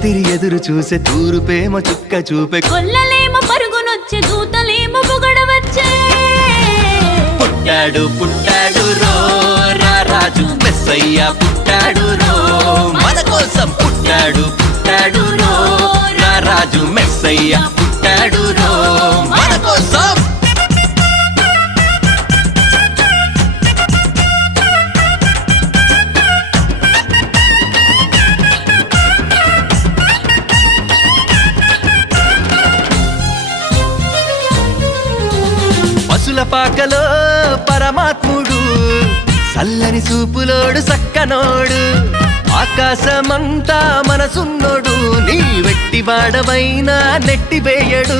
రాత్రి ఎదురు చూసే తూరుపేమో చుక్క చూపే కొల్లలేమో పరుగునొచ్చే దూతలేమో పొగడవచ్చే పుట్టాడు పుట్టాడు రో రారాజు మెస్సయ్య పుట్టాడు రో మన కోసం పుట్టాడు పుట్టాడు రో రారాజు మెస్సయ్య పుట్టాడు రో మన కోసం పశుల పాకలో పరమాత్ముడు చల్లని చూపులోడు సక్కనోడు ఆకాశమంతా మనసున్నోడు నీ వెట్టి వాడవైనా నెట్టివేయడు